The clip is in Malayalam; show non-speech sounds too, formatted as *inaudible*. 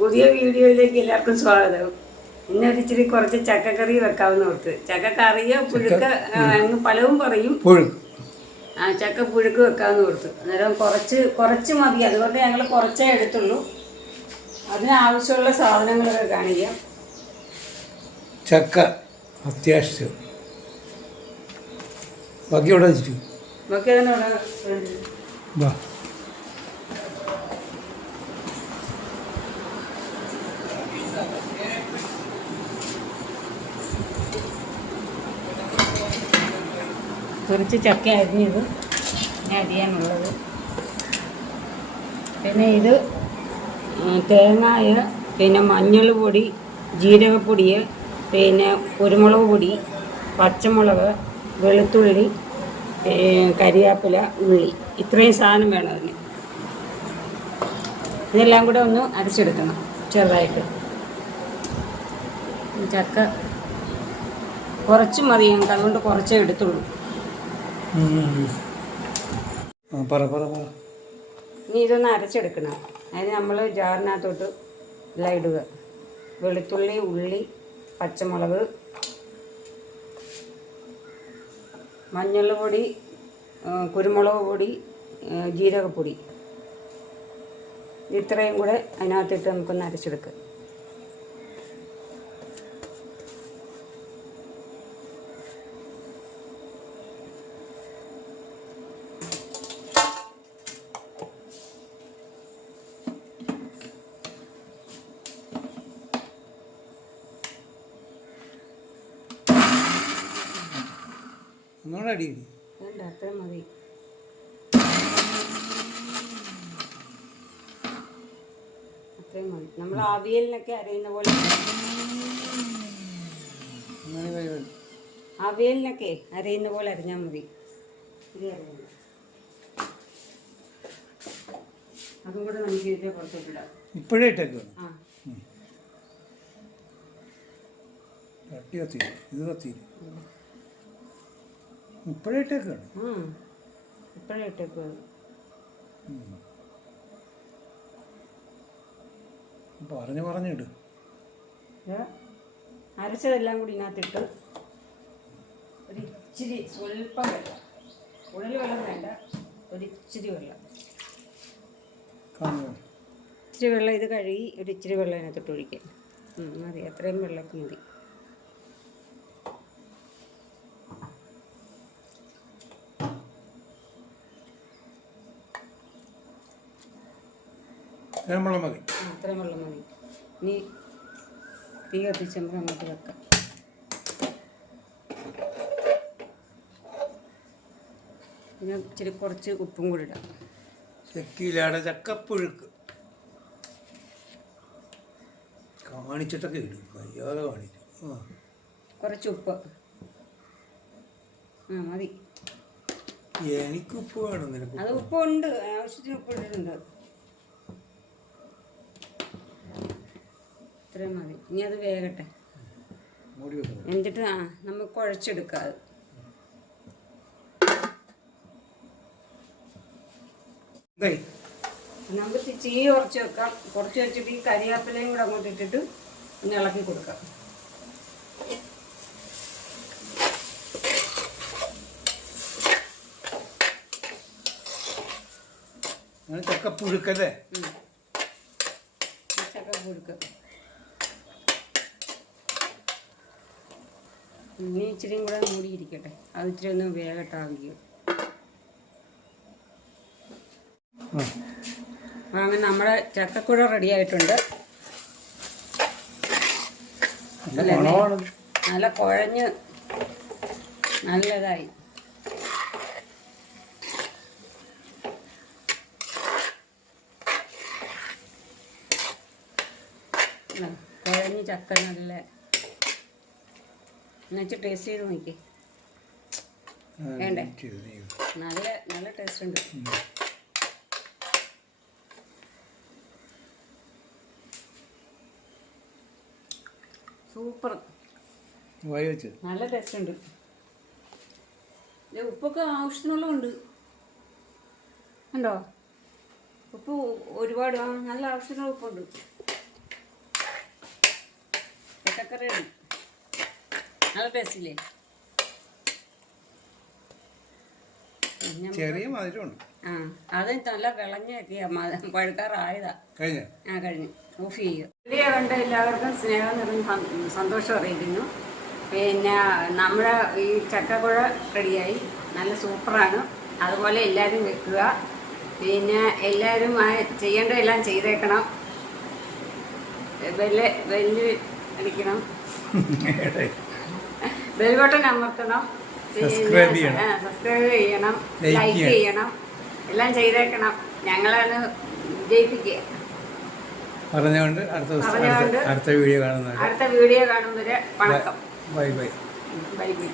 പുതിയ വീഡിയോയിലേക്ക് എല്ലാവർക്കും സ്വാഗതം. ഇന്നൊരു ഇച്ചിരി കുറച്ച് ചക്കക്കറി വെക്കാവുന്ന ഓർത്ത്. ചക്കക്കറിയോ പുഴുക്ക അങ്ങ് പലവും പറയും. ആ ചക്ക പുഴുക്ക് വെക്കാവുന്ന ഓർത്ത്. അന്നേരം കുറച്ച് കുറച്ച് മതി. അതുകൊണ്ട് ഞങ്ങൾ കുറച്ചേ എടുത്തുള്ളൂ. അതിനാവശ്യമുള്ള സാധനങ്ങളൊക്കെ കാണിക്കാം. ചക്ക അത്യാവശ്യം. ബാക്കി എവിടെ വെച്ചിട്ടു? ബാക്കി അതിനോട് കുറച്ച് ചക്ക അരിഞ്ഞത് ഞാൻ അരിയാനുള്ളത്. പിന്നെ ഇത് തേങ്ങായ പിന്നെ മഞ്ഞൾ പൊടി ജീരകപ്പൊടി പിന്നെ കുരുമുളക് പൊടി പച്ചമുളക് വെളുത്തുള്ളി കരിയാപ്പില ഉള്ളി. ഇത്രയും സാധനം വേണം അതിന്. ഇതെല്ലാം കൂടെ ഒന്ന് അരച്ചെടുക്കണം ചെറുതായിട്ട്. ചക്ക കുറച്ച് മതി ഞങ്ങൾക്ക് അതുകൊണ്ട് കുറച്ചേ എടുത്തുള്ളൂ. ഇനി ഇതൊന്ന് അരച്ചെടുക്കണം. അതിന് നമ്മൾ ജാറിനകത്തോട്ട് എല്ലാം ഇടുക. വെളുത്തുള്ളി ഉള്ളി പച്ചമുളക് മഞ്ഞൾ പൊടി കുരുമുളക് പൊടി ജീരകപ്പൊടി. ഇത്രയും കൂടെ അതിനകത്തിട്ട് നമുക്കൊന്ന് അരച്ചെടുക്കാം. ഒന്നുകൂടെ അടി. ഇടി. വേണ്ട അത്രയും മതി. അത്രയും മതി. നമ്മൾ അവിയലിനൊക്കെ അരയുന്ന പോലെ. അവിയലിനൊക്കെ അരയുന്ന പോലെ അരിഞ്ഞാൽ മതി. ഇത് അരയണ്ട. അതും കൂടെ നമുക്ക് ഇതിന്റെ ഇപ്പോഴേ ഇട്ടേക്കോ. ആ. കട്ടി കത്തി ഇത് കത്തി ഇപ്പോഴേ ഇട്ടേക്കാണ് ഇപ്പോഴേ പറഞ്ഞു പറഞ്ഞിട്ട് അരച്ചതെല്ലാം കൂടി ഇതിനകത്തിട്ട് ഒരു ഇച്ചിരി സ്വല്പം വെള്ളം. ഉടൽ വെള്ളം വേണ്ട. ഒരു ഇച്ചിരി വെള്ളം ഇച്ചിരി വെള്ളം ഇത് കഴുകി ഒരു ഇച്ചിരി വെള്ളം അതിനകത്തോട്ട് ഒഴിക്കാം. മതി. അത്രയും വെള്ളമൊക്കെ മതി. ഞാൻ വെള്ളം മതി. ഇത്രയും വെള്ളം മതി. ഇനി തീ കത്തിച്ചുമ്പോൾ നമുക്ക് വെക്കാം. പിന്നെ ഇച്ചിരി കുറച്ച് ഉപ്പും കൂടി ഇടാം. ചെക്കിയിലാടെ ചക്കപ്പുഴുക്ക്. കാണിച്ചിട്ടൊക്കെ ഇടും. കയ്യാതെ കാണിച്ചു. കുറച്ച് ഉപ്പ്. ആ മതി. എനിക്ക് ഉപ്പ് വേണം അത് ഉപ്പുണ്ട്. ആവശ്യത്തിന് ഉപ്പ് ഇട്ടിട്ടുണ്ട്. ഇത്രയും മതി. ഇനി അത് വേഗട്ടെ. എന്നിട്ട് ആ നമുക്ക് കുഴച്ചെടുക്കാം അത്. നമുക്ക് ചീ കുറച്ച് വെക്കാം. കുറച്ച് വെച്ചിട്ട് ഈ കരിയാപ്പിലയും കൂടെ അങ്ങോട്ട് ഇട്ടിട്ട് ഒന്ന് ഇളക്കി കൊടുക്കാം. ചക്ക പുഴുക്കല്ലേ ചക്ക കൊടുക്കുക ഇനി ഇച്ചിരിയും കൂടെ മൂടിയിരിക്കട്ടെ. അത് ഇച്ചിരി ഒന്ന് വേഗട്ടെ ആവിക്കും അങ്ങനെ നമ്മുടെ ചക്കക്കുഴ റെഡി ആയിട്ടുണ്ട്. നല്ല കുഴഞ്ഞ് നല്ലതായി. കുഴഞ്ഞ് ചക്ക നല്ല എന്നുവെച്ച് ടേസ്റ്റ് ചെയ്ത് നോക്കി വേണ്ടേ? നല്ല നല്ല ടേസ്റ്റ് ഉണ്ട്. സൂപ്പർ. നല്ല ടേസ്റ്റ് ഉണ്ട്. ഉപ്പൊക്കെ ആവശ്യത്തിനുള്ള ഉണ്ട്. ഉപ്പ് ഒരുപാട് നല്ല ആവശ്യത്തിനുള്ള ഉപ്പുണ്ട്. പച്ചക്കറിയുണ്ട് നല്ല ടേസ്റ്റില്ലേ ചെറിയ മധുരമുണ്ട്. ആ അത് നല്ല വിളഞ്ഞൊക്കെയാ പഴുക്കാറായതാ. കഴിഞ്ഞു? ആ കഴിഞ്ഞു. ഓഫ് ചെയ്യുക വീഡിയോ കണ്ട എല്ലാവർക്കും സ്നേഹം നിറഞ്ഞ സന്തോഷം അറിയിക്കുന്നു. പിന്നെ നമ്മുടെ ഈ ചക്കക്കുഴ റെഡിയായി. നല്ല സൂപ്പറാണ്. അതുപോലെ എല്ലാവരും വെക്കുക. പിന്നെ എല്ലാവരും ചെയ്യേണ്ടതെല്ലാം ചെയ്തേക്കണം. വെല്ല് വെല്ല് അടിക്കണം. *laughs* ബെൽ ബട്ടൺ അമർത്തണം ചെയ്യണം. സബ്സ്ക്രൈബ് ചെയ്യണം. Like ലൈക്ക് ചെയ്യണം. എല്ലാം ചെയ്തേക്കണം. ഞങ്ങളാണ് വിജയിപ്പിക്കുക പറഞ്ഞുകൊണ്ട് അടുത്ത അടുത്ത വീഡിയോ കാണുന്നത് അടുത്ത വീഡിയോ കാണുന്നവരെ വണക്കം. Bye bye. Bye bye.